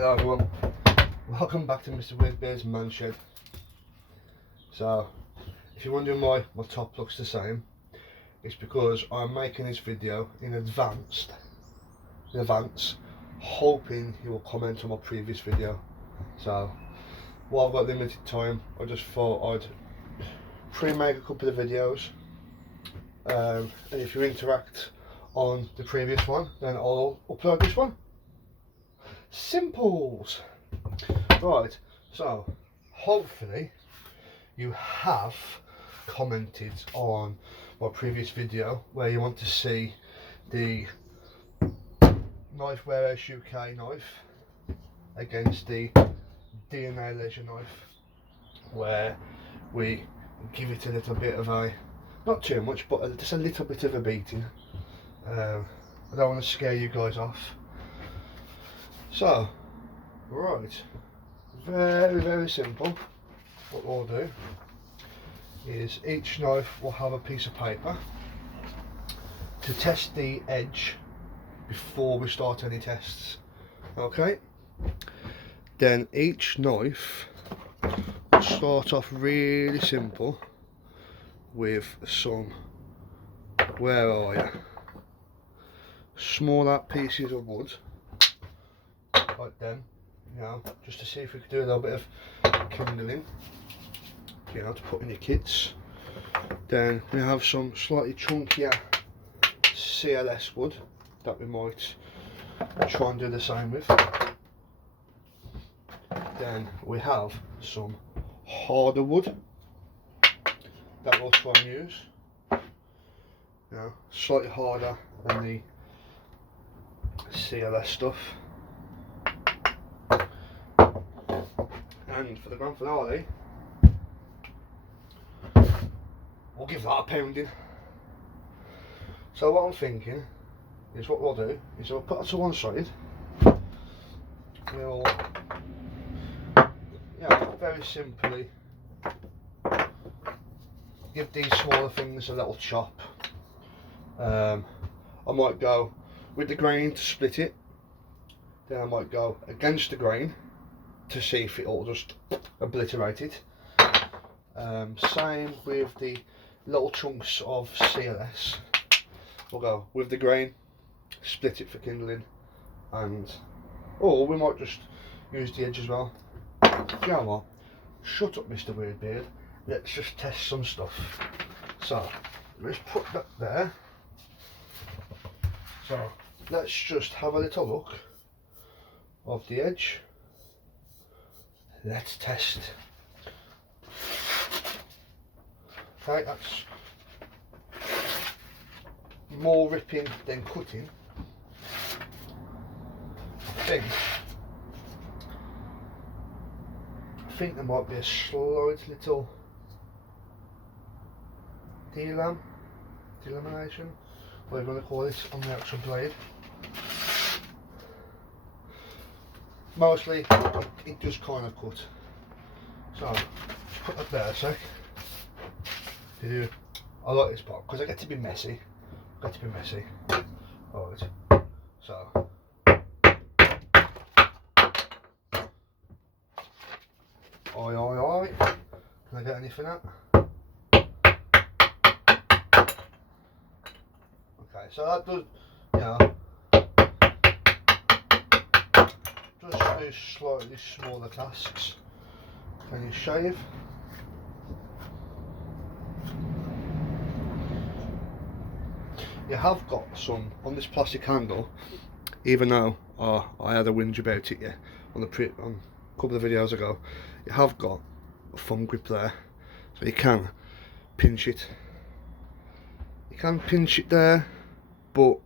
Hello everyone, welcome back to Mr. Weirdbeard's man shed. So, if you're wondering why my top looks the same, it's because I'm making this video in advance, hoping you will comment on my previous video. So, while I've got limited time, I just thought I'd pre-make a couple of videos, and if you interact on the previous one, then I'll upload this one. Simples. Right, so hopefully you have commented on my previous video where you want to see the Knifewarehouseuk knife against the DNALEISURE knife, where we give it a little bit of a, not too much, but just a little bit of a beating. I don't want to scare you guys off. So, right, very simple. What we'll do is each knife will have a piece of paper to test the edge before we start any tests. Okay, then each knife will start off really simple with some, where are you, smaller pieces of wood, like them, you know, just to see if we could do a little bit of kindling, you know, to put in your kits. Then we have some slightly chunkier CLS wood that we might try and do the same with. Then we have some harder wood that we'll try and use, you know, slightly harder than the CLS stuff. And for the grand finale, we'll give that a pounding. So what I'm thinking is, what we'll do is we'll put it to one side. We'll, you know, very simply give these smaller things a little chop. I might go with the grain to split it. Then I might go against the grain to see if it'll just obliterate it. Same with the little chunks of CLS. We'll go with the grain, split it for kindling, and or we might just use the edge as well. You know what? Shut up, Mr. Weirdbeard. Let's just test some stuff. So let's put that there. So let's just have a little look of the edge. Let's test. Okay, that's more ripping than cutting. I think there might be a slight little delamination, whatever you want to call it, on the actual blade. Mostly it does kind of cut. So just put that there a sec. I like this part because I get to be messy. Alright, so oi. Can I get anything out? Okay, so that does, you know, just do slightly smaller tasks. Can you shave? You have got some on this plastic handle, even though I had a whinge about it, yeah, on a couple of videos ago. You have got a thumb grip there, so you can pinch it. You can pinch it there, but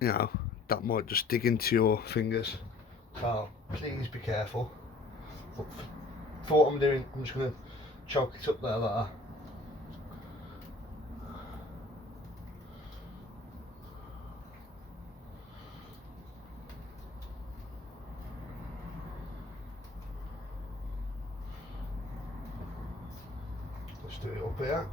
you know that might just dig into your fingers. So please be careful. But for what I'm doing, I'm just going to choke it up there like that. Let's do it up here.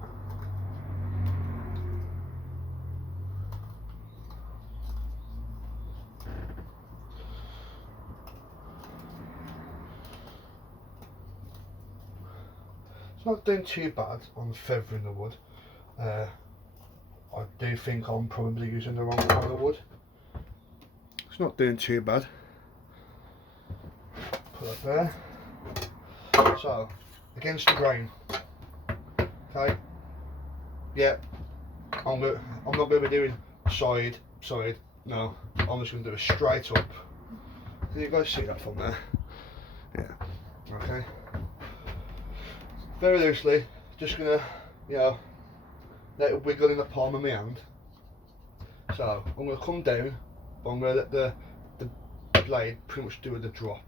It's not doing too bad on feathering the wood. I do think I'm probably using the wrong kind of wood. It's not doing too bad. Put that there. So, against the grain. Okay. Yeah. I'm not going to be doing side. No. I'm just going to do it straight up. Can you guys see that from there? Yeah. Okay. Very loosely. Just going to, you know, let it wiggle in the palm of my hand. So I'm going to come down, but I'm going to let the blade pretty much do the drop.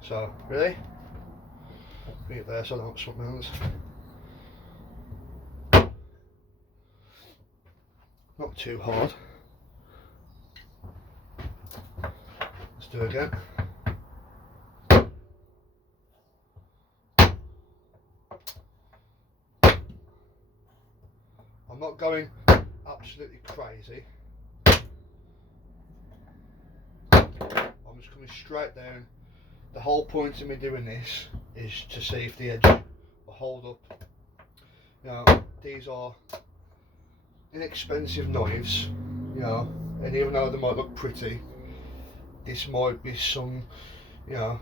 So, ready? Bring it there so I don't swap my hands. Not too hard. Let's do it again. I'm not going absolutely crazy. I'm just coming straight down. The whole point of me doing this is to see if the edge will hold up. You know, these are inexpensive knives, you know, and even though they might look pretty, this might be some, you know,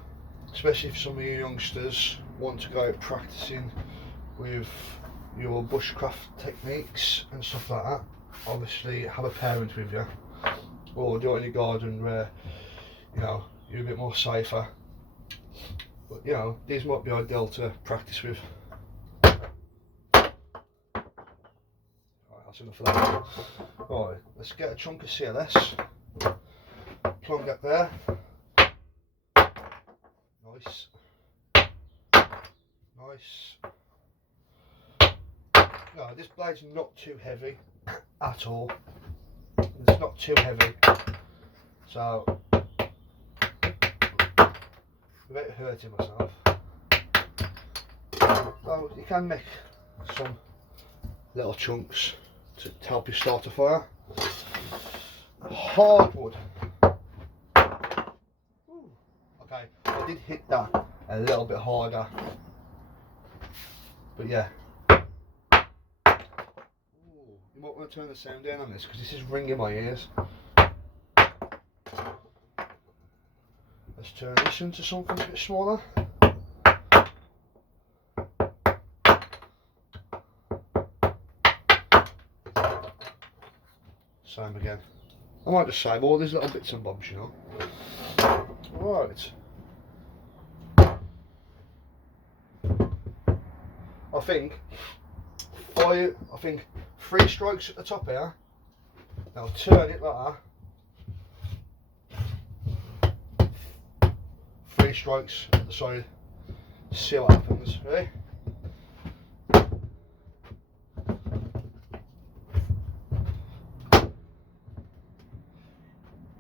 especially if some of you youngsters want to go out practicing with your bushcraft techniques and stuff like that. Obviously have a parent with you, or do it in your garden where, you know, you're a bit more safer. But you know, these might be ideal to practice with. Right, that's enough of that. Right, let's get a chunk of CLS, plonk that there. Nice. Nice. No, this blade's not too heavy at all. It's not too heavy, so without hurting myself. Well, you can make some little chunks to help you start a fire. Hardwood. Okay, I did hit that a little bit harder, but yeah. You might want to turn the sound down on this because this is ringing my ears. Let's turn this into something a bit smaller. Same again. I might just save all these little bits and bobs, you know. Right. I think 3 strokes at the top here. Now turn it like that. 3 strokes at the side. See what happens. Ready?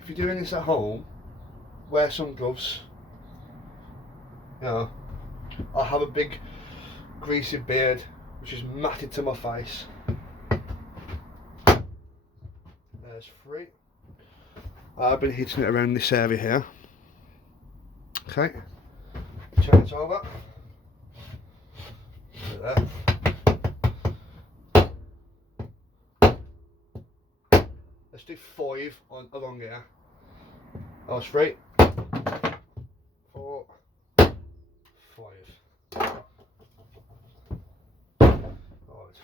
If you're doing this at home, wear some gloves. You know, I have a big greasy beard which is matted to my face. There's 3. I've been hitting it around this area here. Okay, turn it over. There. Let's do 5 along here. That was 3, 4, 5. Right.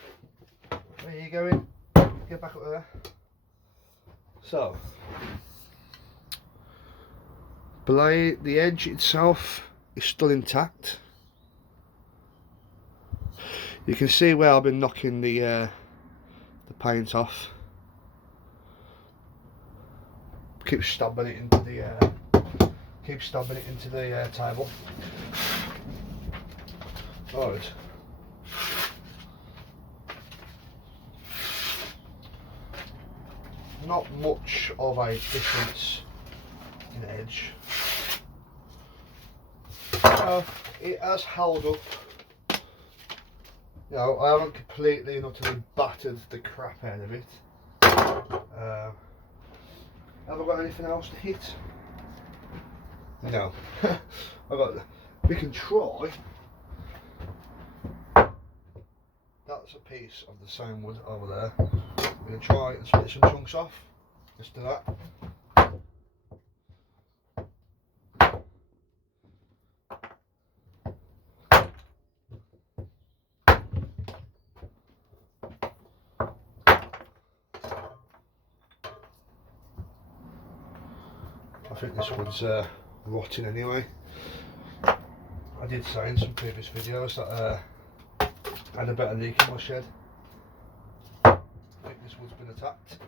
Where are you going? Get back up there. So, the edge itself is still intact. You can see where I've been knocking the paint off. Keep stabbing it into the table. Right. Not much of a difference in edge. It has held up. You know, I haven't completely and utterly battered the crap out of it. Have I got anything else to hit? No. We can try. that's a piece of the same wood over there. We're going to try and split some chunks off. Let's do that. I think this wood's rotting anyway. I did say in some previous videos that I had a better leak in my shed. I think this wood's been attacked.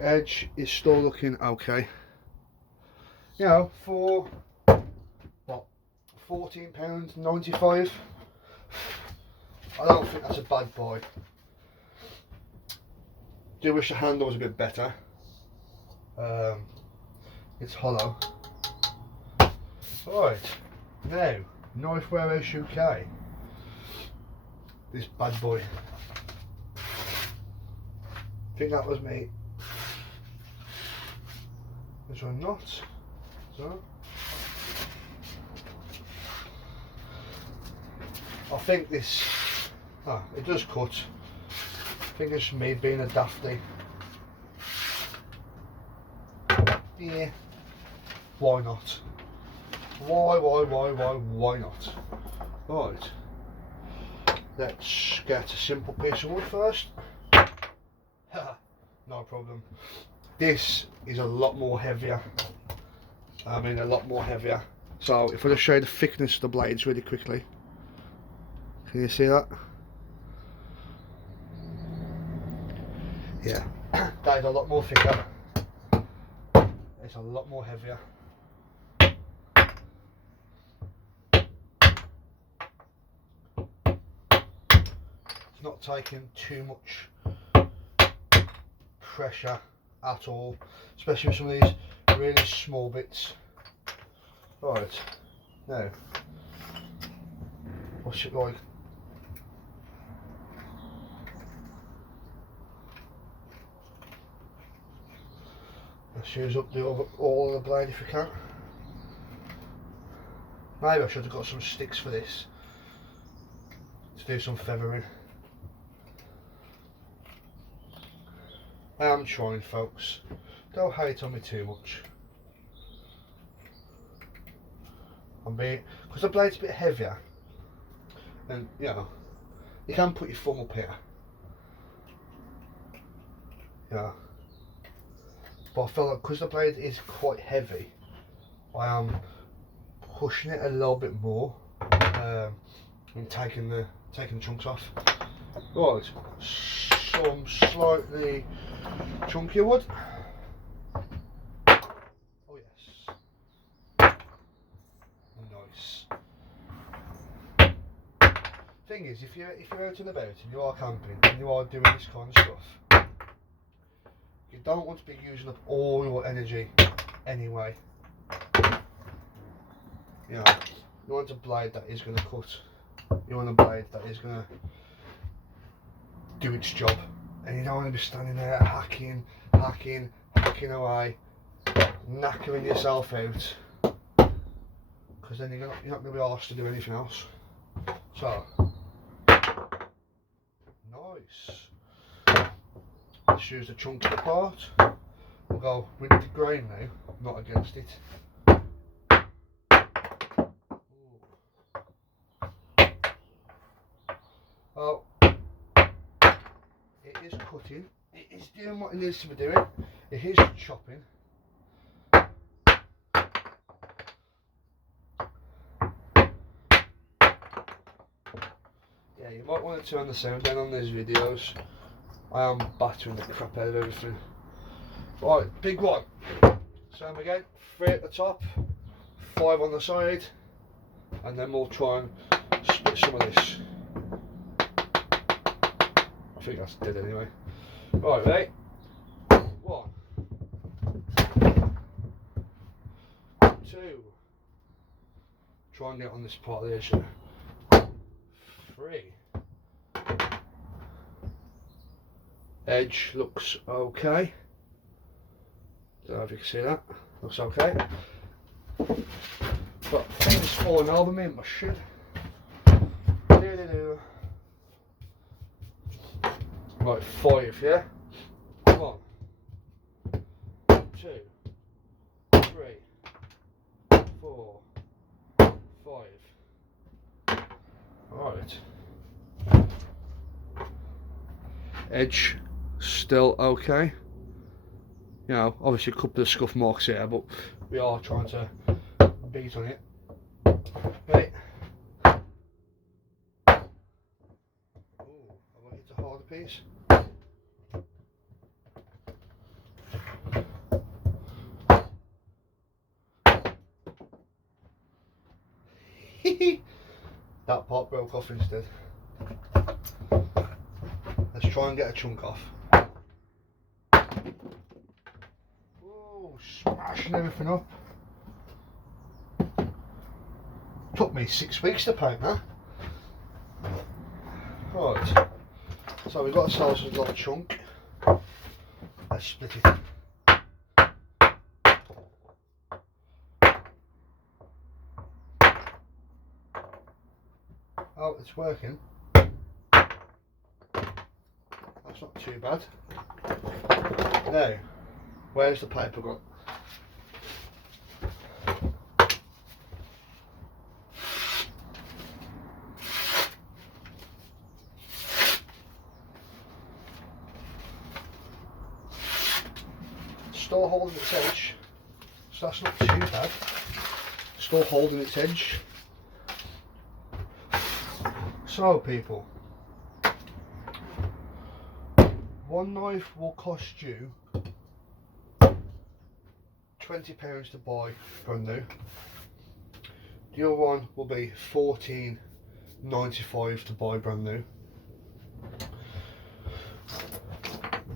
Edge is still looking okay. You know, for what, £14.95. I don't think that's a bad buy. Do wish the handle was a bit better. It's hollow. Right, now Knifewarehouseuk UK. This bad boy. I think that was me. This one not. So I think this, it does cut. I think it's me being a dafty. Yeah, why not? Why not? Right, let's get a simple piece of wood first. No problem. This is a lot more heavier. I mean, a lot more heavier. So if I just show you the thickness of the blades really quickly, can you see that? Yeah, that is a lot more thicker. It's a lot more heavier. It's not taking too much pressure at all, especially with some of these really small bits. Right, now, what's it like? Let's use up all of the blade if we can. Maybe I should have got some sticks for this to do some feathering. I am trying, folks. Don't hate on me too much. I'm being, because the blade's a bit heavier, and you know, you can put your thumb up here. Yeah. But I feel like because the blade is quite heavy, I am pushing it a little bit more and taking the chunks off. Right, some slightly chunkier wood. Oh yes, nice. Thing is, if you're out and about and you are camping and you are doing this kind of stuff, you don't want to be using up all your energy anyway. You know, you want a blade that is going to cut. You want a blade that is going to do its job, and you don't want to be standing there hacking away, knackering yourself out, because then you're not going to be asked to do anything else. So, nice. Let's use the chunkier part. We'll go with the grain now, not against it. Oh, it is cutting. It is doing what it needs to be doing. It is chopping. Yeah, you might want to turn the sound down on these videos. I am battering the crap out of everything. Right, big one. Same again, 3 at the top, 5 on the side, and then we'll try and split some of this. I think that's dead anyway. Right, ready? 1, 2. Try and get on this part of the edge there. 3. Edge looks okay. Don't know if you can see that. Looks okay. Got things falling over me in my shit. Right, 5, yeah? 1, 2, 3, 4, 5. Right. Edge still okay. You know, obviously a couple of scuff marks here, but we are trying to beat on it. Right. Ooh, I want it to hold a piece. That part broke off instead. Let's try and get a chunk off. Oh, smashing everything up. Took me 6 weeks to paint that. Right, so we've got ourselves a little chunk. Let's split it. Oh, it's working. That's not too bad. Now, where's the paper gone? Still holding its edge, so that's not too bad. Still holding its edge. So people, one knife will cost you £20 to buy brand new. The other one will be £14.95 to buy brand new.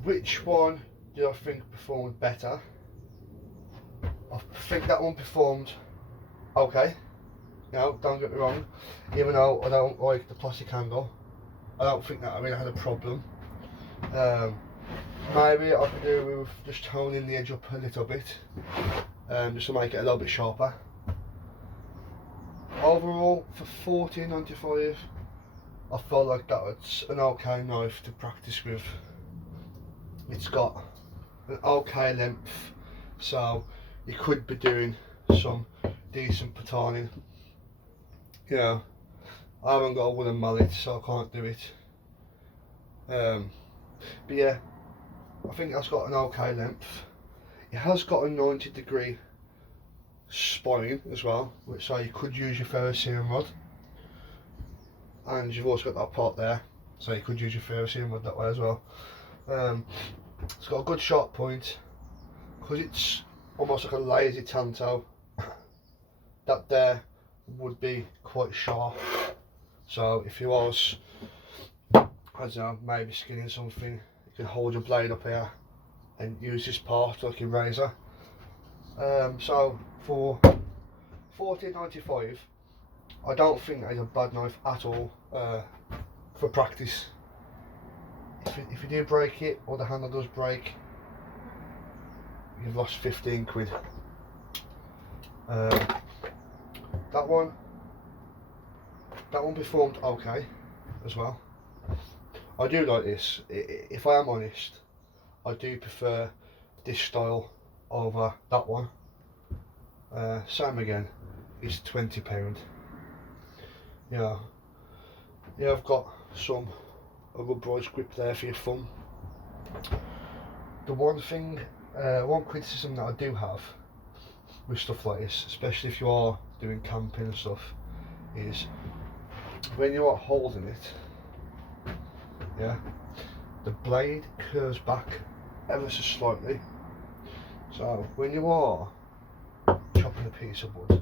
Which one do I think performed better? I think that one performed okay. You know, don't get me wrong, even though I don't like the plastic handle, I don't think that I really had a problem. Maybe I could do with just toning the edge up a little bit, just to make it a little bit sharper. Overall, for £14.95, I felt like that's an okay knife to practice with. It's got an okay length, so you could be doing some decent patoning. You know, I haven't got a wooden mallet, so I can't do it. But yeah, I think that's got an okay length. It has got a 90-degree spine as well, so you could use your ferrocerium rod. And you've also got that part there, so you could use your ferrocerium rod that way as well. It's got a good sharp point, because it's almost like a lazy tanto. That there would be quite sharp, so if you was, I don't know, maybe skinning something, you can hold your blade up here and use this part like your razor. So for £14.95, I don't think that is a bad knife at all for practice. If you do break it, or the handle does break, you've lost 15 quid. That one performed okay as well. I do like this. If I am honest, I do prefer this style over that one. Same again, it's £20. Yeah, I've got a rubberized grip there for your thumb. The one thing, one criticism that I do have with stuff like this, especially if you are doing camping and stuff, is when you are holding it, yeah, the blade curves back ever so slightly. So when you are chopping a piece of wood,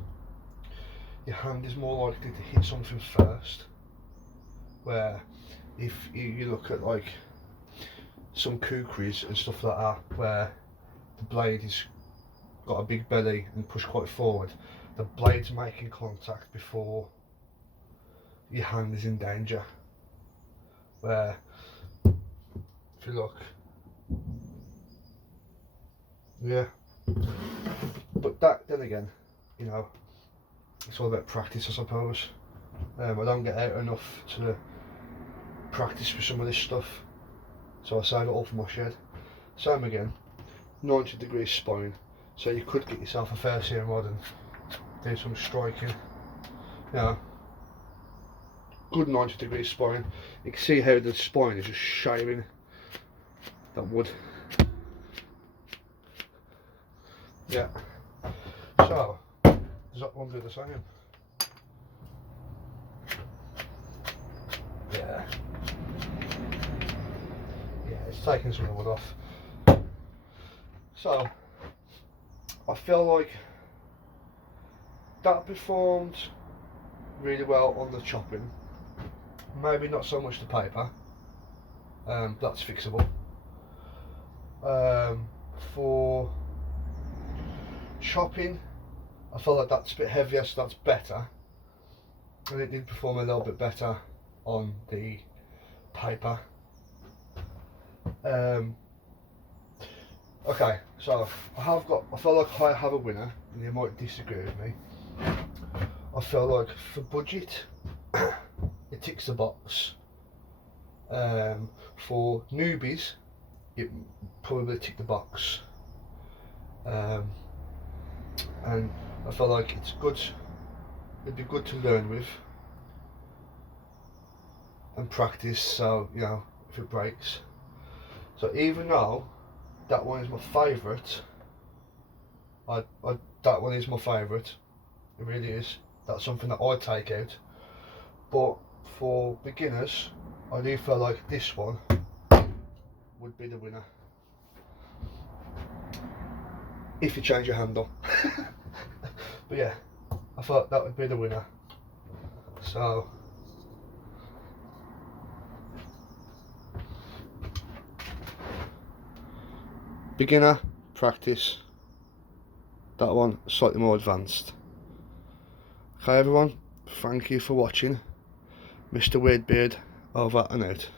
your hand is more likely to hit something first. Where if you look at like some kukris and stuff like that, where the blade is got a big belly and pushed quite forward, the blade's making contact before your hand is in danger. Where, if you look, yeah. But that, then again, you know, it's all about practice, I suppose. I don't get out enough to practice with some of this stuff, so I save it all for my shed. Same again, 90 degrees spine, so you could get yourself a fair seam rod and do some striking. You know, good 90 degrees spine. You can see how the spine is just shaving that wood. Yeah. So, does that one do the same? Yeah. Yeah, it's taking some of the wood off. So, I feel like that performed really well on the chopping. Maybe not so much the paper. That's fixable. For chopping, I feel like that's a bit heavier, so that's better. And it did perform a little bit better on the paper. Okay, so I feel like I have a winner, and you might disagree with me. I feel like for budget, it ticks the box. For newbies, it probably tick the box. And I feel like it's good. It'd be good to learn with and practice. So you know, if it breaks. So even though that one is my favourite, that one is my favourite. It really is. That's something that I take out. But for beginners, I do feel like this one would be the winner. If you change your handle. But yeah, I thought that would be the winner. So beginner, practice. That one slightly more advanced. Okay everyone, thank you for watching. Mr. Wierdbeard over and out.